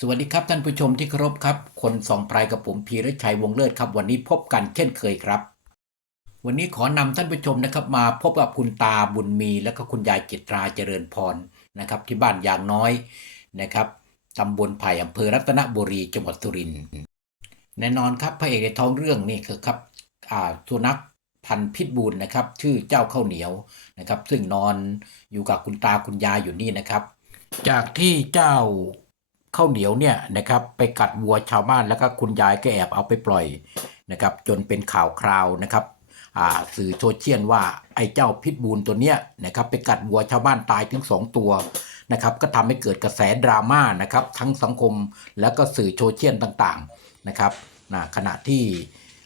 สวัสดีครับท่านผู้ชมที่เคารพครับ คนสองไพรกับผมพีรชัยวงเลิศครับ วันนี้พบกันเช่นเคยครับ วันนี้ขอนำท่านผู้ชมนะครับ มาพบกับคุณตาบุญมีและก็คุณยายจิตราเจริญพรนะครับ ที่บ้านยางน้อยนะครับตำบลไผ่อำเภอรัตนบุรีจังหวัดสุรินทร์แน่นอนครับพระเอกในท้องเรื่องนี่คือครับสุนัขพันธุ์พิษบูลนะครับ ชื่อเจ้าข้าวเหนียวนะครับ ซึ่งนอนอยู่กับคุณตาคุณยายอยู่นี่นะครับ จากที่เจ้า ข้าวเหนียวเนี่ยนะครับไปกัดวัวชาวบ้านแล้วก็คุณยายก็แอบเอาไปปล่อยนะครับจนเป็นข่าวคราวนะครับสื่อโซเชียลว่าไอ้เจ้าพิษบูลตัวเนี้ยนะครับไปกัดวัวชาวบ้านตายถึงสองตัวนะครับก็ทำให้เกิดกระแสดราม่านะครับทั้งสังคมแล้วก็สื่อโซเชียลต่างๆนะครับนะขณะที่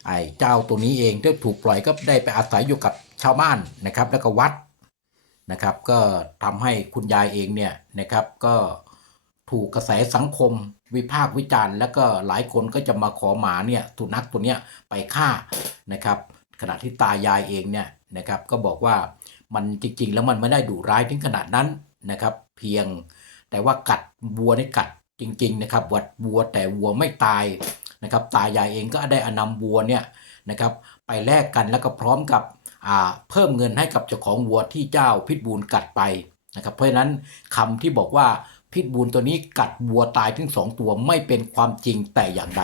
ไอ้เจ้าตัวนี้เองที่ถูกปล่อยก็ได้ไปอาศัยอยู่กับชาวบ้านนะครับแล้วก็วัดนะครับก็ทำให้คุณยายเองเนี่ยนะครับก็ ถูกกระแสสังคม วิพากษ์วิจารณ์ แล้วก็หลายคนก็จะมาขอหมาเนี่ยสุนัขตัวเนี้ยไปฆ่านะครับ ขณะที่ตายายเองเนี่ยนะครับ ก็บอกว่ามันจริง ๆ แล้วมันไม่ได้ดุร้ายถึงขนาดนั้นนะครับ เพียงแต่ว่ากัดวัวนี่กัดจริง ๆ นะครับวัดวัวแต่วัวไม่ตายนะครับตายายเองก็ได้อนำวัวเนี่ยนะครับไปแลกกันแล้วก็พร้อมกับเพิ่มเงินให้กับเจ้าของวัวที่เจ้าพิษบูลกัดไปนะครับเพราะฉะนั้นคำที่บอกว่า พิษบูลตัวนี้กัดวัวตายถึงสองตัวไม่เป็นความจริงแต่อย่างใด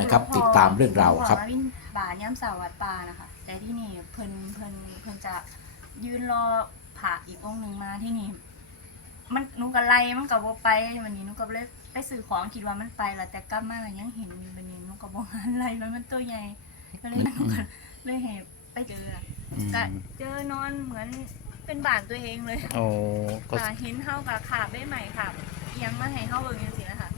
นะครับ ติดตามเรื่องราวครับพอวินบาย่ำสาววัดป่านะคะแต่ที่นี่เพิ่นเพิ่นเพิ่นจะยืนรอผ่าอีกองค์หนึ่งมาที่นี่ มันหนุกอะไรมันกับว่าไปวันนี้หนุก็เลยไปซื้อของคิดว่ามันไปแล้วแต่กลับมายังเห็นอยู่วันนี้หนุก็บอกหันอะไรมันมันตัวใหญ่ก็เลยหนุก็เลยเห็นไปเจอก็เจอนอนเหมือน เป็นบ้านตัวเองเลยโอ้ก็ค่ะเห็นเฮากับขาบได้ใหม่ค่ะเอียังมาให้เฮาเบิ่งจังซี่นะคะ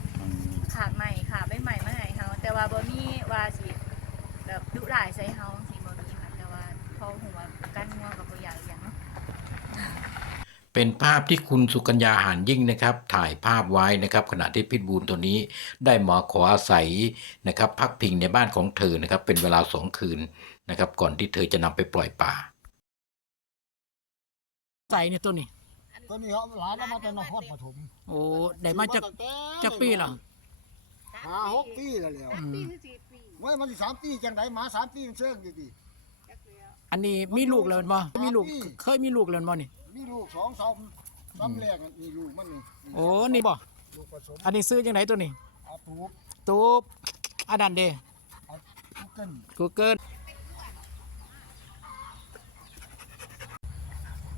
ขาดใหม่ขาดใบใหม่มาให้เฮาแต่ว่าบ่มีว่าสิแบบดุหลายใส่เฮาสิบ่มีค่ะแต่ว่าพอหัวกันงัวกับบ่อยากอย่างเนาะ เป็นภาพที่คุณสุกัญญาหานยิ่งนะครับ ถ่ายภาพไว้นะครับ ขณะที่พิษบูลตัวนี้ได้มาขออาศัยนะครับ พักพิงในบ้านของเธอนะครับ เป็นเวลาสองคืนนะครับ ก่อนที่เธอจะนำไปปล่อยป่า ใส่เนี่ยตัวนี้ตอนนี้เขาหลานเอามาแต่นครปฐมโอ้ได้มาจากซื้อตั้งแต่จากปีเหรอห้าหกปีแล้วแล้วอืมเว้ยมันสิสามปีจังไดหมาสามปีมันเชิงดีดีอันนี้มีลูกแล้วแม่นบ่มีลูกปีเคยมีลูกแล้วแม่นบ่นี่ มีลูกสองสามสามแรกอะมีลูกมันนี่โอ้นี่บ่ลูกผสมอันนี้ซื้อจังไดตัวนี้อาตูบตูบอันนั้นเด้ อาทุกเกิน Google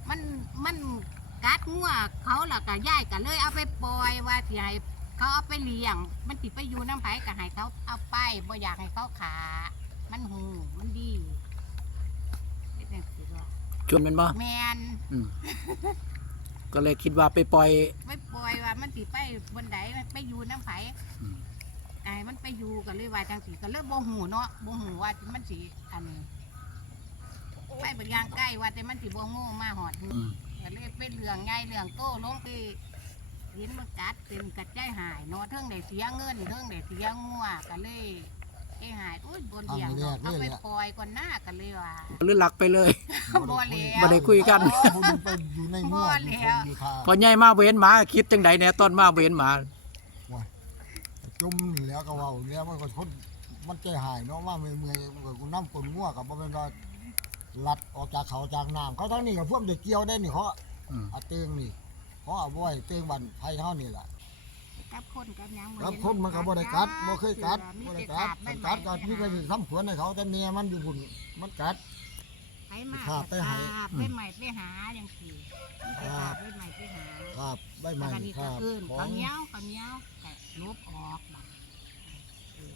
มันมันกัดงัวเขาล่ะก็ย่ายก็เลยเอาไปปล่อยว่าสิให้เขาเอาไปเลี้ยง มันติไปอยู่น้ำไผก็ให้เขาเอาไปบ่อยากให้เขาขา มันหูมันดีเป็นจังซี่ว่าชวนแม่นบ่แมนอืมก็เลยคิดว่าไปปล่อย ไปปล่อยว่ามันสิไปบนใดไปอยู่น้ำไผอืม ไอ้มันไปอยู่ก็เลยว่าจังสีก็เลยบ่หูเนาะบ่หูว่ามันสิอันนี้ ไปเป็นยางใกล้ว่าแต่มันสิบ่โง่มาหอดหูอืมก็เลยเป็นเรื่องใหญ่เรื่องโตลงไปเห็นมันกัดเป็นกระจายหายเนาะเทิงได้เสียเงินเทิงได้เสียงัวก็เลยไอ้หายอุ้ยบนเดียงเนาะเอาไปปล่อยก่อนหน้ากันเลยว่าหรือหลักไปเลย บ่แล้วบ่ได้คุยกันอ๋อคุณไปอยู่ในง่วงอยู่คนอยู่ทางพอใหญ่มาเว้นหมาคิดจังไดแหน่ตอนมาเว้นหมาจุ่มแล้วก็เว่าแล้วมันก็ทนมันใจหายเนาะว่าเมื่อยเมื่อยมันก็น้ำกลนง่วงกับบ่เป็นว่า ลัดออกจากเขาจากน้ำเขาทั้งนี้ก็เพื่อมจะเกี่ยวได้นี่เขาอืม เอาเตียงนี่เขาเอาไว้เตียงบันไทยเท่านี่แหละกับคนกับหยังครับคนมันก็บ่ได้กัดบ่เคยกัดมีบ่ได้แต่กัดไม่กัดก็มีแต่สิทำสวนให้เขาแต่เมียมันอยู่บุญมันกัด ไปมาครับไปหาครับไปใหม่ไปหาจังซี่มีแต่ครับไปใหม่ไปหาครับใบแล้ไม้วก็นี่คก็รับอื่นขอข้าวงเหนียวข้าวเหนียวแต่ลบออกบัดเออ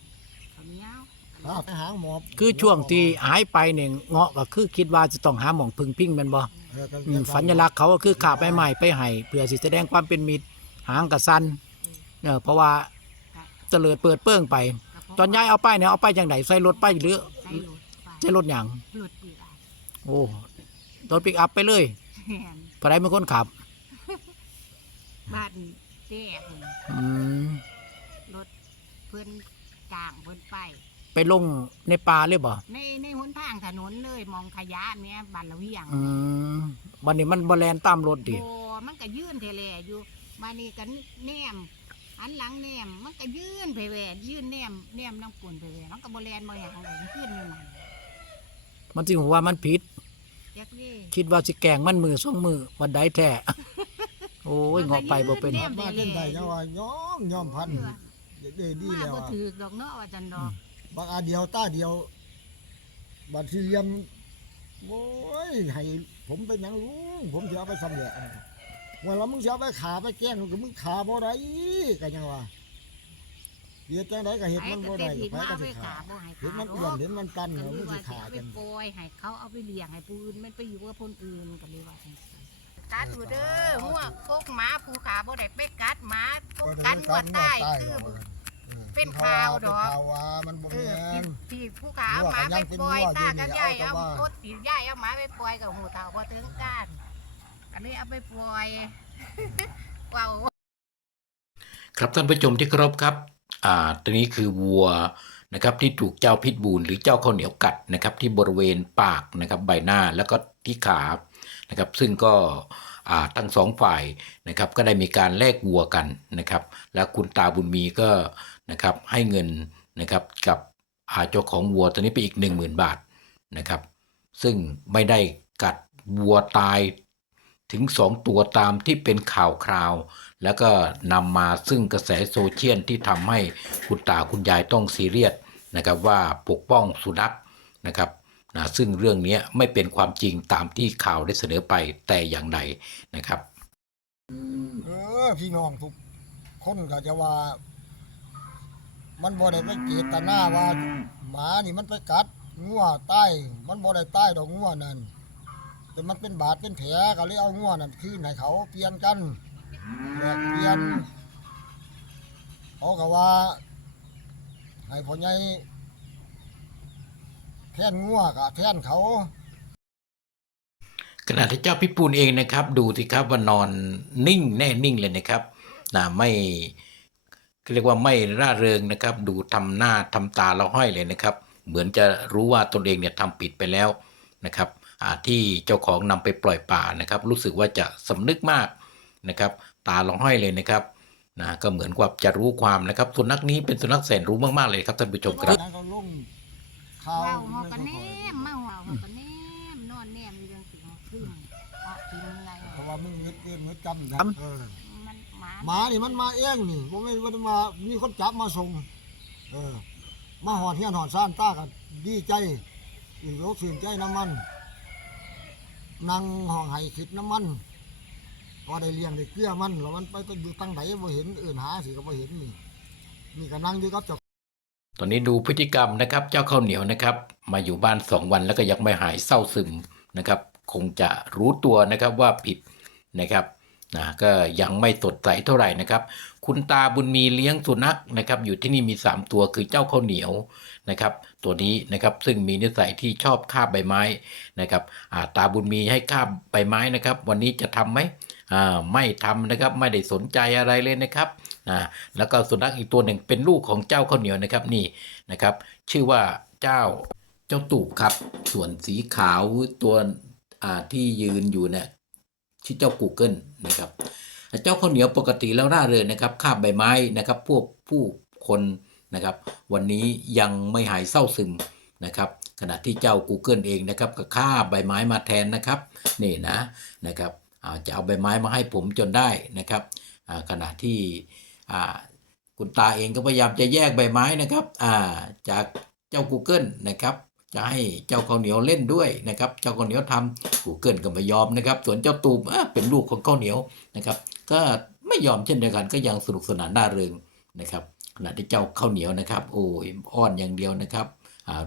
ข้าวเหนียวครับ ไปหาหมอคือช่วงที่หายไปเนี่ยเงาะก็คือคิดว่าจะต้องหาหม่องพึ่งพิงแม่นบ่เออก็อืมสัญลักษณ์เขาก็คือขาบใบใหม่ไปให้เพื่อสิแสดงความเป็นมิตรหางกระสันเออเพราะว่าเตลิดเปิดเปิ้งไป ตอนย้ายเอาไปเนี่ยเอาไปจังไดใส่รถไปหรือใส่รถไปใส่รถหยังรถปีกอะโอ้รถปิกอัพไปเลยแม่นพอได้เป็นคนขับบ้านเจ้เพิ่นอืมรถเพิ่นกลางเพิ่นไป ไปลงในป่าเลยบ่ในในหนทางถนนเลยมองขยะเนี่ยบ้านละเวียงอืมวันนี้มันบแลนตามรถดิโบมันก็ยื่นเทเลอยู่มานี่กันแนมหันหลังแนมมันก็ยื่นไปแหวนยื่นแนมแนมน้ำกวนไปแหวนมันก็บ่แลนบ่อย่างไรมันขึ้นอยู่นั่นมันสิหัวามันผิด จักเด้คิดว่าสิแกล้งมันมือสองมือวันใดแท้ โอ้ยเงาะไปบ่เป็นมาเช่นใดจังว่าย้อมย้อมพันเด้ดีมาแล้วบ่อะ ถือดอกเนาะว่าจันดอก บางอาเดียวตาเดียวบัดที่เลียมโอ้ยให้ผมเป็นหยังลุงผมจะเอาไปสำเร็จเวลามึงจะเอาไปขาไปแกล้งก็มึงขาบ่ได้ก็ยังว่าเดี๋ยวจังไดก็เห็นไอ้มันก็บ่เต็ได้มผิดไปมาก็เอาไปสิขาขาบ่ให้เห็นขามันดอ้วอนกเห็นมันตันก็เนาะเลมึยงว่าสิจะขาเอาไปกันปล่อยให้เขาเอาไปเลี้ยงให้ปูอื่นมันไปอยู่กับคนอื่นก็เลยว่าจังซี่กัดอยู่เด้อหัวกกหมาผู้ขาบ่ได้ไปกัดหมากกกัดหัวใต้คือ เป็นข่าวดอกเป็นข่าวว่ามันบ่เอแม่อนที่ที่ผู้ขาเอาหมาไปปล่อยตากับยายเอาโคตรตียายเอาหมาไปปล่อยกับหูเต่าบ่ถึงการอันนี้เอาไปปล่อยเว้า ครับท่านผู้ชมที่เคารพครับอ่าตัวนี้คือวัวนะครับที่ถูกเจ้าพิษบูลหรือเจ้าข้าวเหนียวกัดนะครับที่บริเวณปากนะครับใบหน้าแล้วก็ที่ขานะครับซึ่งก็อ่า ทั้งสองฝ่ายนะครับก็ได้มีการแลกวัวกันนะครับแล้วคุณตาบุญมีก็นะครับให้เงินนะครับกับอาเจ้าของวัวตัวนี้ไปอีก 10,000 บาทนะครับซึ่งไม่ได้กัดวัวตายถึง 2 ตัวตามที่เป็นข่าวคราว แล้วก็นำมาซึ่งกระแสโซเชียลที่ทำให้คุณตาคุณยายต้องซีเรียสนะครับว่าปกป้องสุนัขนะครับ นะซึ่งเรื่องนี้ไม่เป็นความจริงตามที่ข่าวได้เสนอไปแต่อย่างใดนะครับเออพี่น้องทุกคนก็จะว่า มันบ่ได้ไปเจตนาว่า หมานี่มันไปกัดงัวใต้มันบ่ได้ใต้ดอกงัวนั่นแต่มันเป็นบาดเป็นแผลก็เลยเอางัวนั่นคืนให้เขาเปลี่ยนกันแลกเปลี่ยนเขาก็ว่าให้พ่อใหญ่ แทนงัวก็แทนเขาขณะที่เจ้าพิปูนเองนะครับ ดูสิครับว่านอนนิ่งแน่นิ่งเลยนะครับนะไม่เรียกว่าไม่ร่าเริงนะครับ ดูทำหน้าทำตาเราห้อยเลยนะครับ เหมือนจะรู้ว่าตนเองเนี่ยทำผิดไปแล้วนะครับที่เจ้าของนำไปปล่อยป่านะครับ รู้สึกว่าจะสำนึกมากนะครับ ตาเราห้อยเลยนะครับนะก็เหมือนกับจะรู้ความนะครับสุนัขนี้เป็นสุนัขแสนรู้มากๆเลยครับท่านผู้ชมครับ นั้นก็ลงข่าวเว้าเฮาก็แนมเมาเฮาเฮาก็แนมนอนแนมอยู่จังซี่เฮาคือออกกินอะไรเพราะว่ามึงเงิดเกินเงิดจำนะจำเออมันหมาหมานี่มันมาเองนี่ผมไม่ว่ามามีคนจับมาส่งเออมาหอดเฮียนหอดซ่านต้ากันดีใจอีกโลกสื่นใจน้ำมันนั่งห้องไห้คิดน้ำมันพอได้เลี้ยงได้เกลือมันแล้วมันไปก็อยู่ตั้งไหนบ่เห็นเอื่นหาสิก็บ่เห็นนี่นี่ก็นั่งอยู่กับเจ้า ตอนนี้ดูพฤติกรรมนะครับ เจ้าข้าวเหนียวนะครับ มาอยู่บ้านสองวันแล้วก็ยังไม่หายเศร้าซึมนะครับ คงจะรู้ตัวนะครับว่าผิดนะครับนะก็ยังไม่สดใสเท่าไหร่นะครับ คุณตาบุญมีเลี้ยงสุนัขนะครับ อยู่ที่นี่มี 3 ตัวคือเจ้าข้าวเหนียวนะครับ ตัวนี้นะครับซึ่งมีนิสัยที่ชอบคาบใบไม้นะครับาตาบุญมีให้คาบใบไม้นะครับ วันนี้จะทำไหมอ่าไม่ทำนะครับ ไม่ได้สนใจอะไรเลยนะครับ นะแล้วก็สุนัขอีกตัวหนึ่งเป็นลูกของเจ้าข้าวเหนียวนะครับนี่นะครับ ชื่อว่าเจ้าเจ้าตูบครับ ส่วนสีขาวตัวที่ยืนอยู่เนี่ยชื่อเจ้า Google นะครับเจ้าข้าวเหนียวปกติแล้วร่าเริงนะครับคาบใบไม้นะครับ พวกผู้คนนะครับ วันนี้ยังไม่หายเศร้าซึมนะครับ ขณะที่เจ้า Google เองนะครับก็คาบใบไม้มาแทนนะครับนี่นะนะครับจะเอาใบไม้มาให้ผมจนได้นะครับขณะที่ อ่าคุณตาเองก็พยายามจะแยกใบไม้นะครับอ่าจากเจ้า Google นะครับจะให้เจ้าข้าวเหนียวเล่นด้วยนะครับ เจ้าข้าวเหนียวทำ Google ก็ไม่ยอมนะครับ ส่วนเจ้าตูบอะเป็นลูกของข้าวเหนียวนะครับ ก็ไม่ยอมเช่นเดียวกันก็ยังสนุกสนานน่าเริงนะครับขณะที่เจ้าข้าวเหนียวนะครับ โอ้ยอ้อนอย่างเดียวนะครับ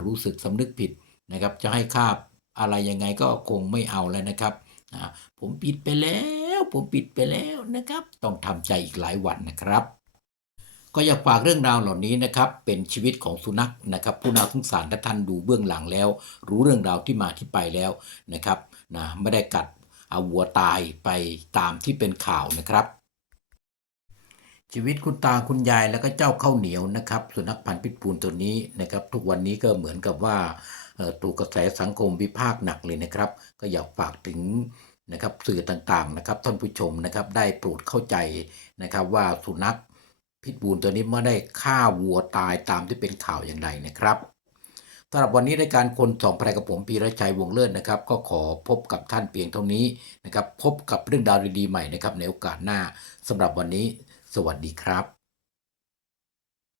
รู้สึกสำนึกผิดนะครับ จะให้คาบอะไรยังไงก็คงไม่เอาแล้วนะครับผมปิดไปแล้ว ผมปิดไปแล้วนะครับ ต้องทำใจอีกหลายวันนะครับ ก็อยากฝากเรื่องราวเหล่านี้นะครับ เป็นชีวิตของสุนัขนะครับ ผู้น่าสงสารถ้าท่านดูเบื้องหลังแล้ว รู้เรื่องราวที่มาที่ไปแล้วนะครับนะไม่ได้กัดเอาวัวตายไปตามที่เป็นข่าวนะครับ ชีวิตคุณตาคุณยายแล้วก็เจ้าข้าวเหนียวนะครับ สุนัขพันธุ์พิษบูลตัวนี้นะครับ ทุกวันนี้ก็เหมือนกับว่าถูกกระแสสังคมวิพากษ์หนักเลยนะครับ ก็อยากฝากถึง นะครับสื่อต่างๆนะครับท่านผู้ชมนะครับได้โปรดเข้าใจนะครับว่าสุนัขพิษบูลตัวนี้ไม่ได้ฆ่าวัวตายตามที่เป็นข่าวอย่างไรนะครับสำหรับวันนี้รายการคนสองไพรกับผมพีระชัยวงเลิศนะครับ ก็ขอพบกับท่านเพียงเท่านี้นะครับพบกับเรื่องราวดีๆใหม่นะครับในโอกาสหน้าสำหรับวันนี้ สวัสดีครับ